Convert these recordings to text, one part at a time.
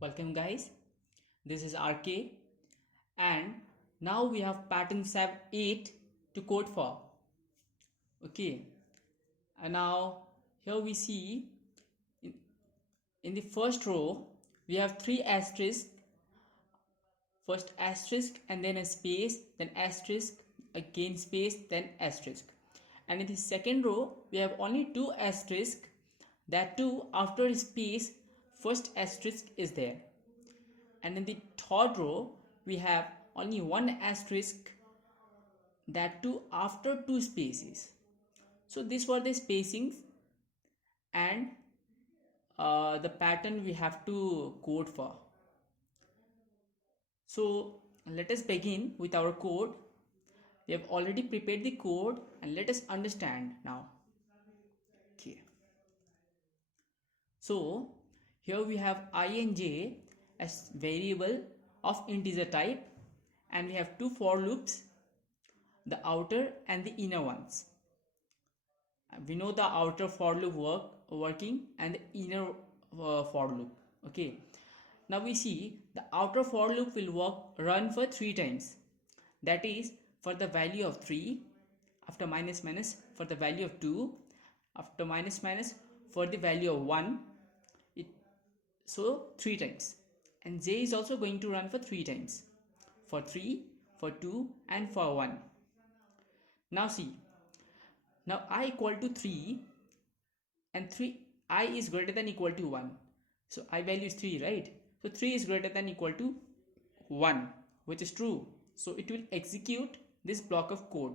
Welcome guys, this is RK and now we have pattern 8 to code for. Okay, and now here we see in, in the first row we have 3 asterisks, first asterisk and then a space, then asterisk, again space, then asterisk. And in the second row we have only 2 asterisks, that too after a space, first asterisk is there. And in the third row we have only 1 asterisk, that too after 2 spaces. So these were the spacings and the pattern we have to code for. So let us begin with our code. We have already prepared the code and let us understand now. Okay, so here we have I and j as variable of integer type, and we have 2 for loops, the outer and the inner ones. We know the outer for loop working and the inner for loop. Okay, now we see the outer for loop will run for 3 times, that is for the value of 3, after minus minus for the value of 2, after minus minus for the value of 1, so 3 times. And j is also going to run for 3 times, for 3, for 2 and for 1. Now see, now I equal to 3 and 3, I is greater than equal to 1, so I value is 3, right? So 3 is greater than equal to 1, which is true, so it will execute this block of code,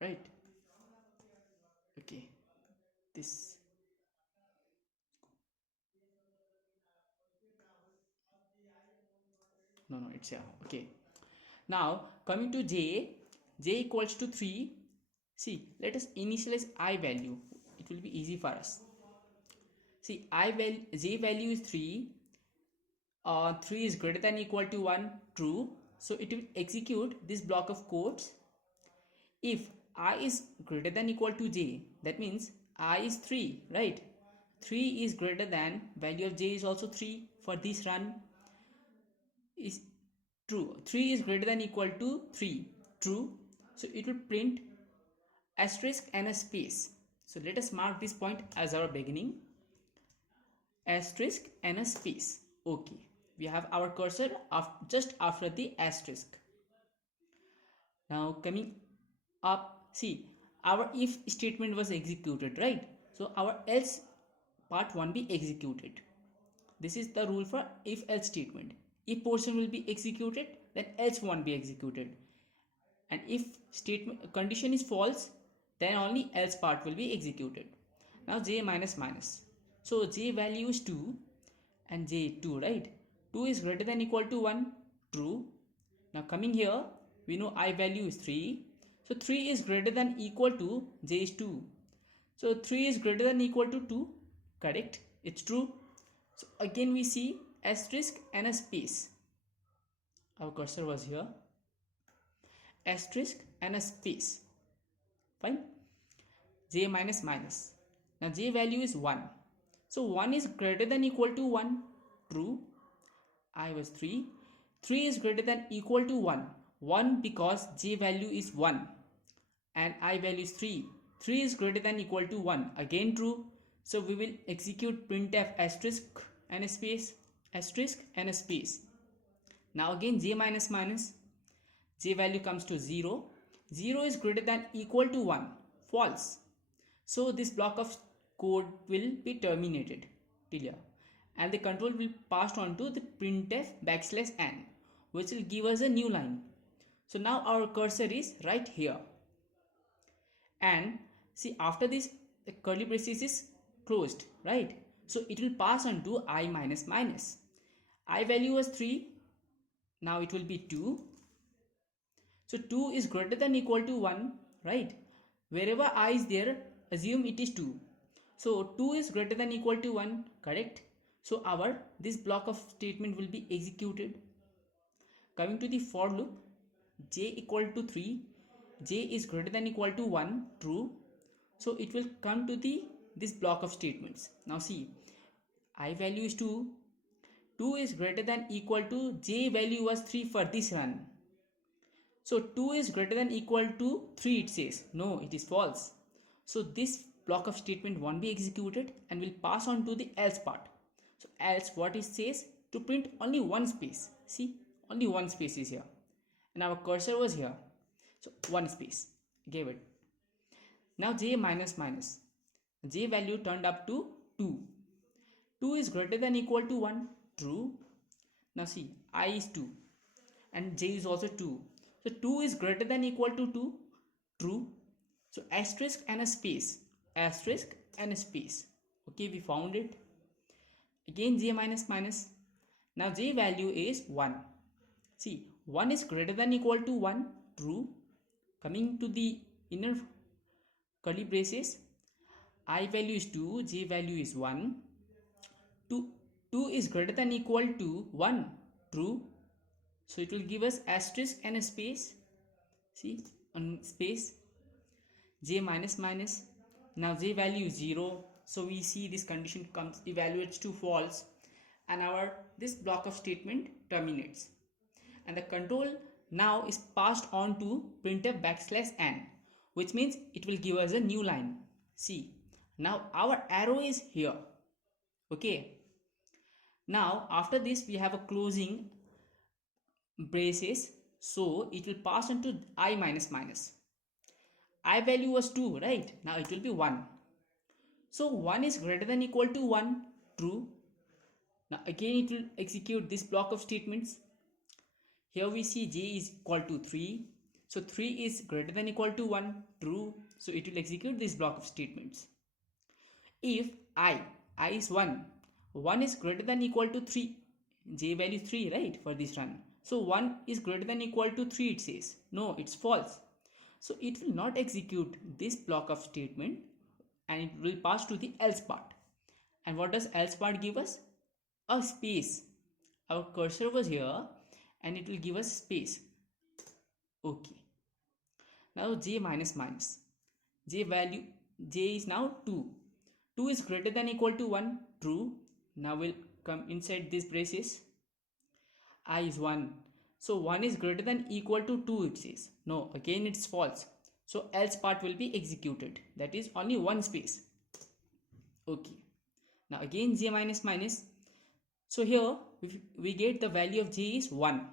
right? Okay, this, no, it's here. Okay, now coming to j equals to 3. See, let us initialize I value, it will be easy for us. See, j value is 3, 3 is greater than equal to 1, true, so it will execute this block of codes. If I is greater than equal to j, that means I is 3, right? 3 is greater than value of j is also 3, for this run is true. 3 is greater than equal to 3, true, so it will print asterisk and a space. So let us mark this point as our beginning, asterisk and a space. Okay, we have our cursor just after the asterisk. Now coming up, see, our if statement was executed, right? So our else part won't be executed. This is the rule for if else statement. If portion will be executed, then else won't be executed, and if statement condition is false, then only else part will be executed. Now j minus minus, so j value is 2 and j 2, right? 2 is greater than equal to 1, true. Now coming here, we know I value is 3, so 3 is greater than equal to j is 2, so 3 is greater than equal to 2, correct, it's true. So again we see asterisk and a space, our cursor was here, asterisk and a space, fine. J minus minus, now j value is 1, so 1 is greater than equal to 1, true. I was 3, 3 is greater than equal to 1 because j value is 1 and I value is 3, 3 is greater than equal to 1, again true. So we will execute printf asterisk and a space, asterisk and a space. Now again j minus minus, j value comes to 0, 0 is greater than equal to 1, false, so this block of code will be terminated till here, and the control will pass on to the printf backslash n, which will give us a new line. So now our cursor is right here, and see, after this the curly braces is closed, right? So it will pass on to I minus minus. I value was 3, now it will be 2, so 2 is greater than equal to 1, right? Wherever I is there, assume it is 2, so 2 is greater than equal to 1, correct? So our this block of statement will be executed. Coming to the for loop, j equal to 3, j is greater than equal to 1, true, so it will come to the this block of statements. Now see, I value is 2. 2 is greater than equal to j value was 3 for this run. So 2 is greater than equal to 3 it says. No, it is false. So this block of statement won't be executed and will pass on to the else part. So else what it says to print only one space. See, only one space is here. And our cursor was here. So one space. Gave it. Now j minus minus. J value turned up to 2. 2 is greater than equal to 1. True. Now see, I is 2 and j is also 2. So 2 is greater than equal to 2. True. So asterisk and a space. Asterisk and a space. Okay, we found it. Again j minus minus. Now j value is 1. See, 1 is greater than equal to 1. True. Coming to the inner curly braces. I value is 2. J value is 1. 2 is greater than equal to 1. True. So it will give us asterisk and a space. See, on space. J minus minus. Now j value is 0. So we see this condition comes evaluates to false, and our this block of statement terminates. And the control now is passed on to printf \n, which means it will give us a new line. See, now our arrow is here. Okay. Now after this we have a closing braces, so it will pass on to I minus minus. I value was 2, right? Now it will be 1. So 1 is greater than equal to 1. True. Now again it will execute this block of statements. Here we see j is equal to 3. So 3 is greater than equal to 1. True. So it will execute this block of statements. If I is 1. 1 is greater than equal to 3. J value 3, right, for this run. So 1 is greater than equal to 3 it says. No, it's false. So it will not execute this block of statement and it will pass to the else part. And what does else part give us? A space. Our cursor was here and it will give us space. Okay. Now j minus minus. J is now 2. 2 is greater than equal to 1. True. Now we'll come inside these braces. I is 1. So 1 is greater than equal to 2 it says. No, again it's false. So else part will be executed. That is only one space. Okay. Now again j minus minus. So here we get the value of j is 1.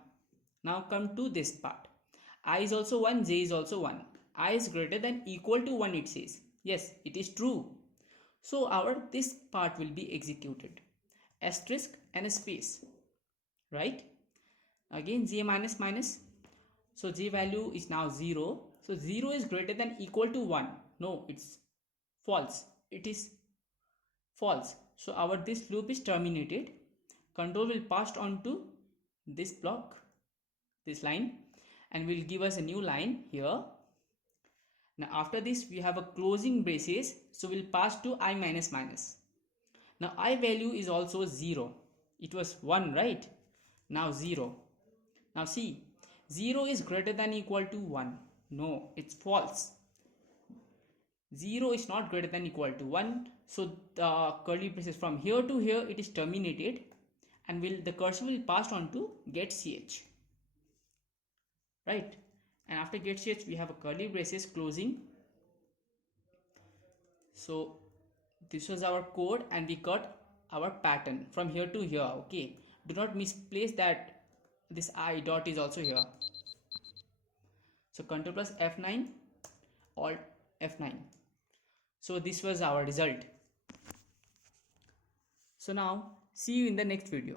Now come to this part. I is also 1, j is also 1. I is greater than equal to 1 it says. Yes, it is true. So our this part will be executed. Asterisk and a space. Right? Again j minus minus. So j value is now 0. So 0 is greater than equal to 1. No, it's false. It is false. So our this loop is terminated. Control will pass on to this block, this line, and will give us a new line here. Now after this we have a closing braces, so we'll pass to I minus minus. Now I value is also 0. It was 1, right? Now 0. Now see, 0 is greater than equal to 1. No, it's false. 0 is not greater than equal to 1. So the curly braces from here to here it is terminated and the cursor will pass on to get ch. Right? And after get ch we have a curly braces closing. So this was our code and we got our pattern from here to here. Okay, do not misplace that this I dot is also here. So Ctrl plus F9, Alt F9. So this was our result. So now see you in the next video.